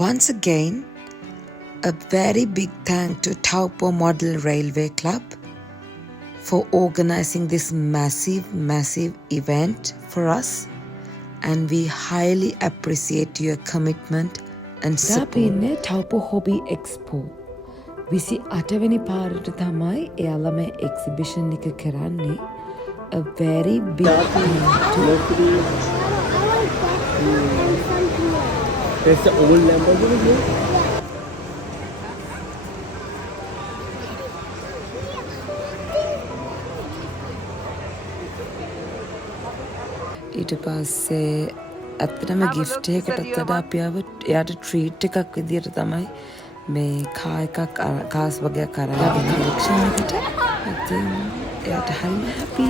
Once again, a very big thank to Taupo Model Railway Club for organizing this massive event for us, and we highly appreciate your commitment and support. Taupo Hobby Expo 28 වෙනි පාරට තමයි එයාලා මේ exhibition එක කරන්නේ. A very big thank to There's the old Lamborghini here. ඊට පස්සේ ඇත්තටම gift එකකටත් වඩා අපි එයාට treat එකක් විදියට තමයි මේ කාස් වගේක් අරන් collection එකට. ඉතින් එයාට හරිම happy.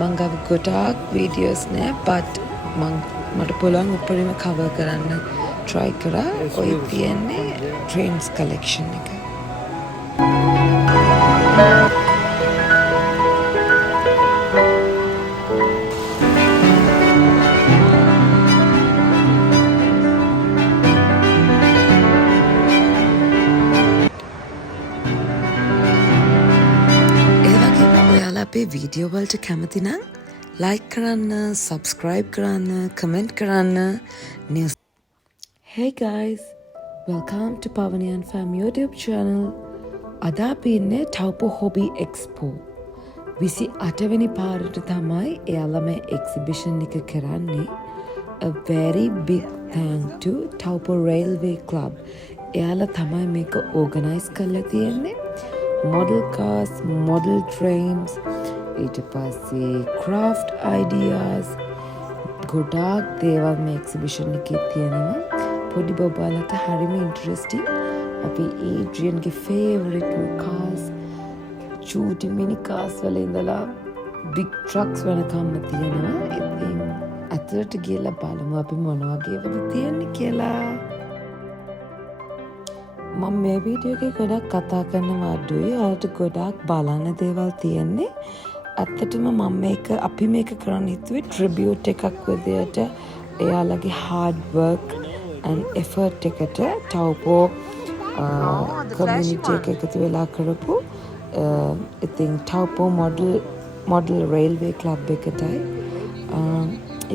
මං ගාව ගොඩාක් videos නෑ, but මට පුළුවන් උඩරිම cover කරන්න try කරා. ඔය තියෙන්නේ trends collection එක. අපේ වීඩියෝ වලට කැමති නම් like කරන්න, subscribe කරන්න, comment කරන්න. Hey guys, welcome to Pavani and Fam YouTube channel. අද අපි ඉන්නේ Taupo Hobby Expo 28 වෙනි පාරට තමයි එයාලා මේ exhibition එක කරන්නේ. A very big thank to Taupo Railway Club. එයාලා තමයි මේක organize කරලා තියෙන්නේ. Model cars, model trains, ඊට පස්සේ craft ideas, ගොඩාක් දේවල් මේ exhibition එකේ තියෙනවා. පොඩි බබාලට හරිම interesting. අපි Adrian ගේ favorite cars, චූටි mini cars වල ඉඳලා big trucks වෙනකම්ම තියෙනවා. ඉතින් අතරට ගිහලා බලමු අපි මොන වගේවද තියෙන්නේ කියලා. මම මේ වීඩියෝ එකේ ගොඩක් කතා කරනවා අඩුයි. ඔයාලට ගොඩාක් බලන්න දේවල් තියෙන්නේ. ඇත්තටම අපි මේක කරන්න හිතුවේ tribute එකක් විදියට එයාලගේ hard work and effort එකට Taupo community එක එකතු වෙලා කරපු ඉතින් Taupo Model Railway Club එකටයි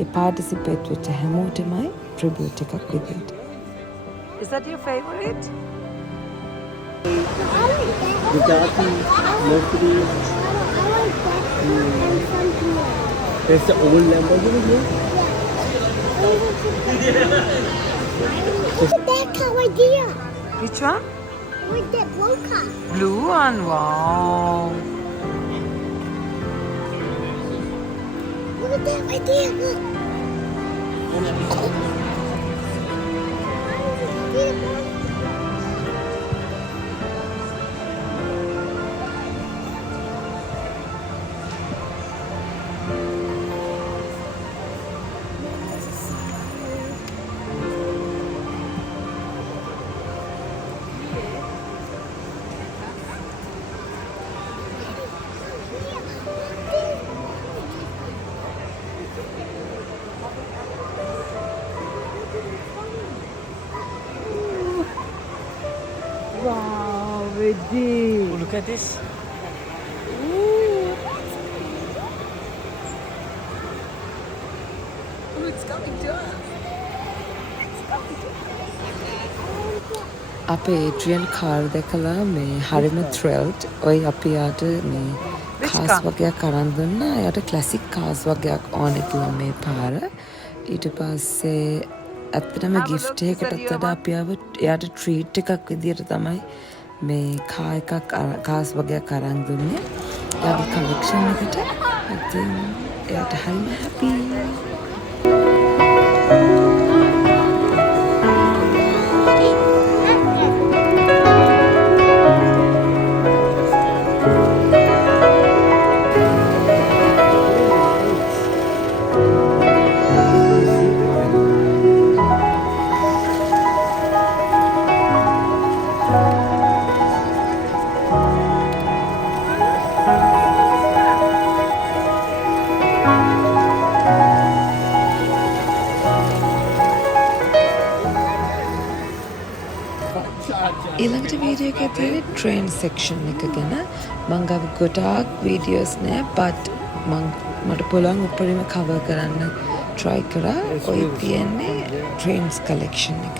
ඒ participate වෙච්ච හැමෝටමයි tribute එකක් විදියට. Is that your favorite? Bugatti, Mercury. There's the old Lamborghini here. That car right there. Which one? With that blue car. Blue one, wow. Look at that right there. Look. Wow, Vidi. Oh, look at this. Oh, it's coming to us. අපේ Adrian car දැකලා මේ හරිම thrilled. ඔය අපි යාට මේ cars වගේක් අරන් දුන්නා. යාට classic cars වගේක් ඕනේ කිව්වා මේ පාර. ඊට පස්සේ ඇත්තටම gift එකකටත් වඩා අපි එයාට treat එකක් විදියට තමයි මේ cars වගේක් අරන් දුන්නේ. එයාගේ collection එකට. ඉතින් එයාට හරිම happy. ඊළඟට වීඩියෝ එකේ තියෙන ට්‍රේන් සෙක්ෂන් එක ගැන මං ගාව ගොඩාක් වීඩියෝස් නෑ බට් මට පුළුවන් උපරිම කවර් කරන්න try කරා. ඔය තියෙන්නේ ට්‍රේන්ස් කලෙක්ෂන් එක.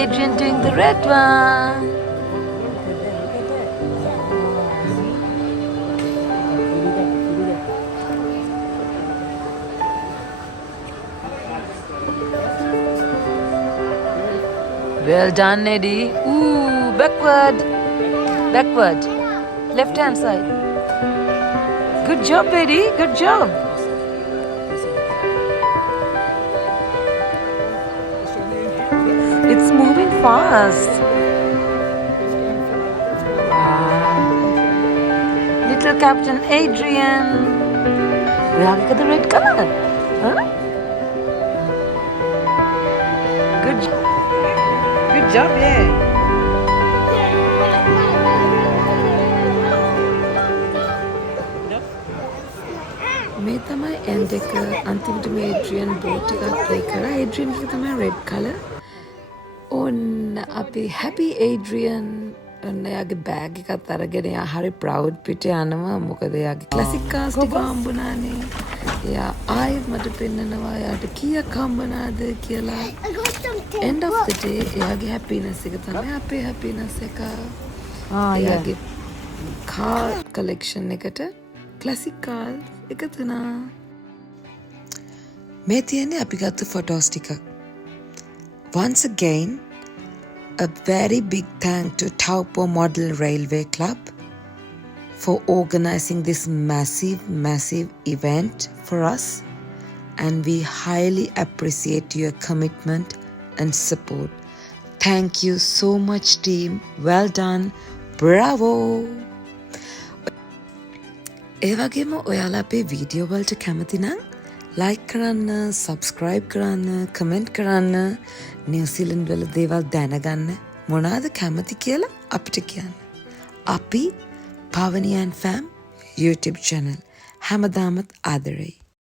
Adrian doing the red one. Well done, Eddie. Ooh, backward. Backward. Left hand side. Good job, Eddie. Good job. It's moving fast. Wow. Little Captain Adrian. Look at the red color. Huh? Good job. Good job, yeah. මේ තමයි end එක අන්තිමට මේ Adrian boat එකක් play කරා. Adrian එක තමයි red color. ඔන්න අපි happy Adrian ඔන්න එයාගේ බෑග් එකත් අරගෙන එයා හරි proud පිට යනවා. මොකද එයාගේ classic cars ටික හම්බුණානේ. එයා ආයෙත් මට පෙන්නනවා එයාට කීයක් හම්බුණාද කියලා. End of the day එයාගේ happiness එක තමයි අපේ happiness එක. එයාගේ car collection එකට classic cars එකතු වුණා. මේ තියෙන්නේ අපි ගත්ත photos ටික. Once again, a very big thank to Taupo Model Railway Club for organizing this massive event for us, and we highly appreciate your commitment and support. Thank you so much, team. Well done. Bravo! ඒ වගේම ඔයාලා අපේ වීඩියෝ වලට කැමති නම් ලයික් කරන්න, සබ්ස්ක්‍රයිබ් කරන්න, කමෙන්ට් කරන්න, නිව්සීලන්ඩ් වල දේවල් දැනගන්න මොනවාද කැමති කියලා අපිට කියන්න. අපි Pavani and Fam YouTube channel හැමදාමත් ආදරෙයි.